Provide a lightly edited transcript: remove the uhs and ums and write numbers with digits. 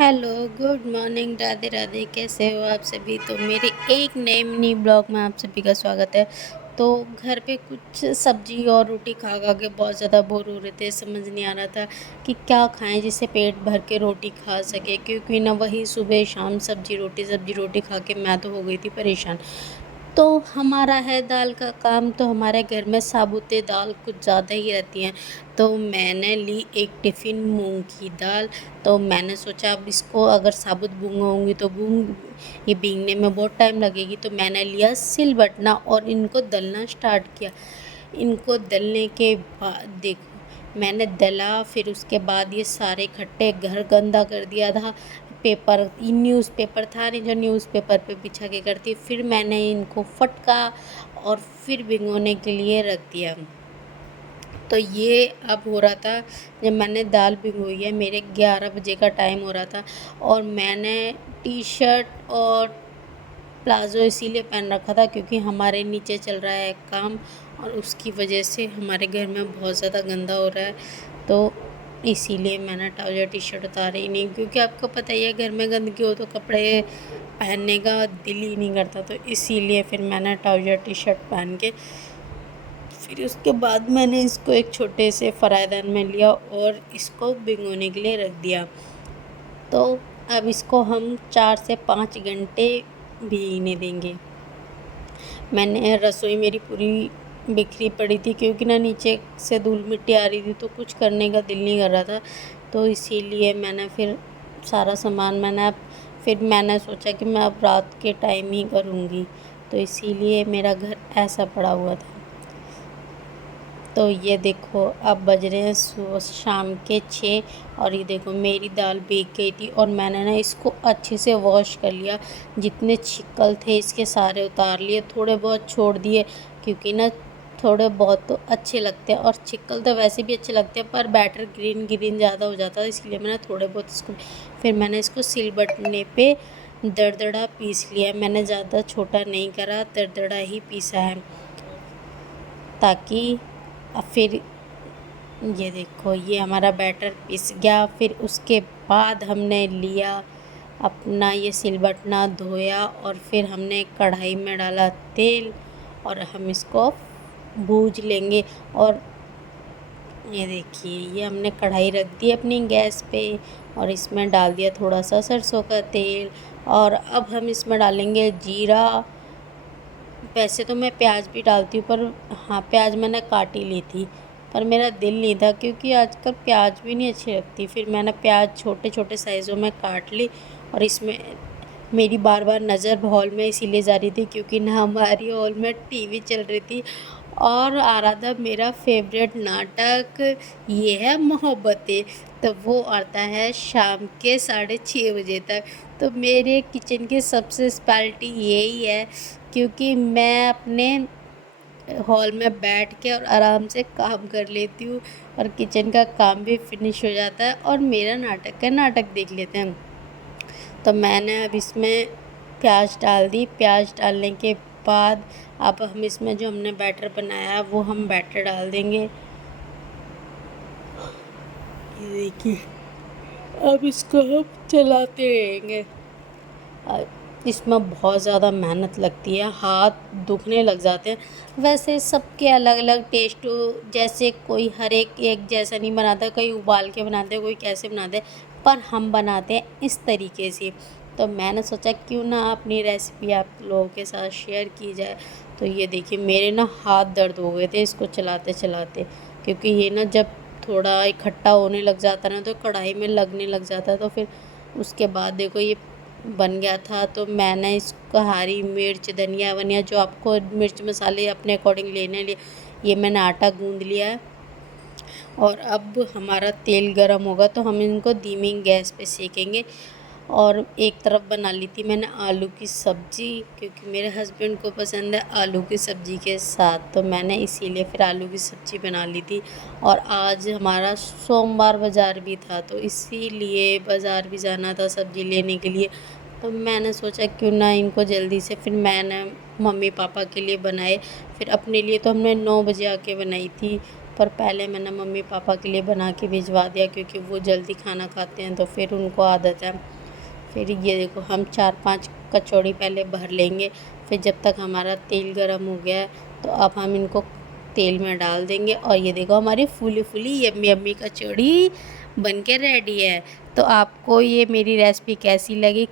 Hello, good morning, Radhe Radhe. कैसे हो आप सभी? तो मेरे एक नए मिनी ब्लॉग में आप सभी का स्वागत है। तो घर पे कुछ सब्जी और रोटी खा खा के बहुत ज़्यादा बोर हो रहे थे। समझ नहीं आ रहा था कि क्या खाएं जिससे पेट भर के रोटी खा सके, क्योंकि ना वही सुबह शाम सब्जी रोटी खा के मैं तो हो गई थी परेशान। तो हमारा है दाल का काम, तो हमारे घर में साबुते दाल कुछ ज़्यादा ही रहती हैं। तो मैंने ली एक टिफ़िन मूंग की दाल। तो मैंने सोचा अब इसको अगर साबुत भूंगूंगी तो ये भीगने में बहुत टाइम लगेगी। तो मैंने लिया सिलबट्टा और इनको दलना स्टार्ट किया। इनको दलने के बाद देखो मैंने दला, फिर उसके बाद ये सारे इकट्ठे घर गंदा कर दिया था। न्यूज़पेपर था नहीं जो न्यूज़पेपर पे बिछा के करती। फिर मैंने इनको फटका और फिर भिगोने के लिए रख दिया। तो ये अब हो रहा था जब मैंने दाल भिगोई है, मेरे 11 बजे का टाइम हो रहा था। और मैंने टी शर्ट और प्लाज़ो इसीलिए पहन रखा था क्योंकि हमारे नीचे चल रहा है काम, और उसकी वजह से हमारे घर में बहुत ज़्यादा गंदा हो रहा है। तो इसीलिए मैंने ट्राउज़र टी शर्ट उतारी नहीं, क्योंकि आपको पता ही है घर में गंदगी हो तो कपड़े पहनने का दिल ही नहीं करता। तो इसीलिए फिर मैंने ट्राउज़र टी शर्ट पहन के फिर उसके बाद मैंने इसको एक छोटे से फ्राईदैन में लिया और इसको भिगोने के लिए रख दिया। तो अब इसको हम 4 से 5 घंटे भीगने देंगे। मैंने रसोई मेरी पूरी बिखरी पड़ी थी, क्योंकि ना नीचे से धूल मिट्टी आ रही थी तो कुछ करने का दिल नहीं कर रहा था। तो इसीलिए मैंने फिर सारा सामान फिर मैंने सोचा कि मैं अब रात के टाइम ही करूँगी। तो इसीलिए मेरा घर ऐसा पड़ा हुआ था। तो ये देखो अब बज रहे हैं शाम के 6, और ये देखो मेरी दाल भीग गई थी और मैंने ना इसको अच्छे से वॉश कर लिया। जितने छिक्कल थे इसके सारे उतार लिए, थोड़े बहुत छोड़ दिए, क्योंकि ना थोड़े बहुत तो अच्छे लगते हैं और छिक्कल तो वैसे भी अच्छे लगते हैं, पर बैटर ग्रीन ग्रीन ज़्यादा हो जाता है, इसलिए मैंने थोड़े बहुत इसको फिर मैंने इसको सिलबट्टे पे दरदरा पीस लिया। मैंने ज़्यादा छोटा नहीं करा, दरदरा ही पीसा है, ताकि फिर ये देखो ये हमारा बैटर पिस गया। फिर उसके बाद हमने लिया अपना ये सिलबट्टा, धोया और फिर हमने कढ़ाई में डाला तेल और हम इसको भूज लेंगे। और ये देखिए ये हमने कढ़ाई रख दी अपनी गैस पे और इसमें डाल दिया थोड़ा सा सरसों का तेल। और अब हम इसमें डालेंगे जीरा। वैसे तो मैं प्याज भी डालती हूँ, पर हाँ प्याज मैंने काट ही ली थी, पर मेरा दिल नहीं था क्योंकि आजकल प्याज भी नहीं अच्छी लगती। फिर मैंने प्याज छोटे छोटे साइज़ों में काट ली। और इसमें मेरी बार बार नज़र हॉल में इसीलिए जा रही थी क्योंकि ना हमारी हॉल में टीवी चल रही थी और आ रहा था मेरा फेवरेट नाटक, ये है मोहब्बतें। तो वो आता है शाम के 6:30 बजे तक। तो मेरे किचन की सबसे स्पेशलिटी यही है, क्योंकि मैं अपने हॉल में बैठ के और आराम से काम कर लेती हूँ और किचन का काम भी फिनिश हो जाता है और मेरा नाटक देख लेते हैं। तो मैंने अब इसमें प्याज डाल दी। प्याज डालने के बाद अब हम इसमें जो हमने बैटर बनाया है वो हम बैटर डाल देंगे। ये देखिए अब इसको हम चलाते रहेंगे। इसमें बहुत ज़्यादा मेहनत लगती है, हाथ दुखने लग जाते हैं। वैसे सबके अलग अलग टेस्ट, जैसे कोई हर एक जैसा नहीं बनाता, कोई उबाल के बनाते कोई कैसे बनाते, पर हम बनाते हैं इस तरीके से। तो मैंने सोचा क्यों ना अपनी रेसिपी आप लोगों के साथ शेयर की जाए। तो ये देखिए मेरे ना हाथ दर्द हो गए थे इसको चलाते चलाते, क्योंकि ये ना जब थोड़ा इकट्ठा होने लग जाता ना तो कढ़ाई में लगने लग जाता। तो फिर उसके बाद देखो ये बन गया था। तो मैंने इसको हरी मिर्च, धनिया वनिया जो आपको मिर्च मसाले अपने अकॉर्डिंग लेने लिए, ये मैंने आटा गूँध लिया है। और अब हमारा तेल गरम होगा तो हम इनको धीमी गैस पे सेकेंगे। और एक तरफ बना ली थी मैंने आलू की सब्ज़ी, क्योंकि मेरे हस्बैंड को पसंद है आलू की सब्ज़ी के साथ, तो मैंने इसीलिए फिर आलू की सब्ज़ी बना ली थी। और आज हमारा सोमवार बाज़ार भी था, तो इसीलिए बाज़ार भी जाना था सब्ज़ी लेने के लिए। तो मैंने सोचा क्यों ना इनको जल्दी से, फिर मैंने मम्मी पापा के लिए बनाए, फिर अपने लिए तो हमने 9 बजे आके बनाई थी, पर पहले मैंने मम्मी पापा के लिए बना के भिजवा दिया, क्योंकि वो जल्दी खाना खाते हैं तो फिर उनको आदत है। फिर ये देखो हम 4-5 कचौड़ी पहले भर लेंगे। फिर जब तक हमारा तेल गरम हो गया है तो अब हम इनको तेल में डाल देंगे, और ये देखो हमारी फूली फूली यम्मी यम्मी कचौड़ी बन के रेडी है। तो आपको ये मेरी रेसिपी कैसी लगी?